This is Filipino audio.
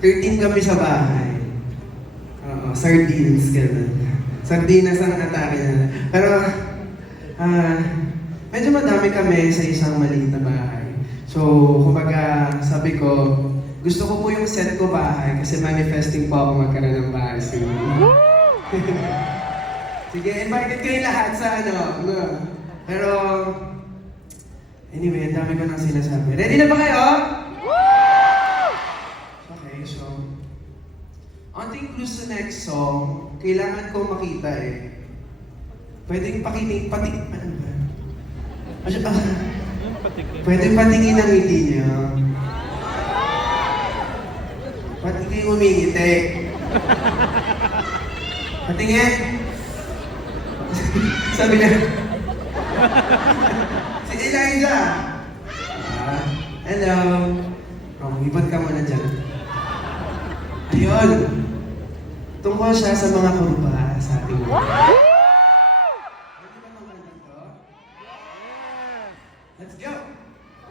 13 kami sa bahay. Oo, sardines, gano'n. Sardinas ang atake na. Pero, medyo madami kami sa isang maliit na bahay. So, kumbaga, sabi ko, gusto ko po yung set ko bahay kasi manifesting po ako magkaroon ng bahay soon. Sige, invited kayo lahat sa ano. Pero, anyway, ang dami ko nang sinasabi. Ready na ba kayo? Okay, so, onting clues sa next song, kailangan ko makita eh. Pwedeng pakinig, ano ba? Pwedeng patingin ang ngiti niyo. Pati kayo umingiti. Patingin. Sabi niya. Si Elijah. Hello. Ibot ka muna dyan. Ayun. Tungkol siya sa mga kurba sa ating mga. Ready ba naman dito? Let's go!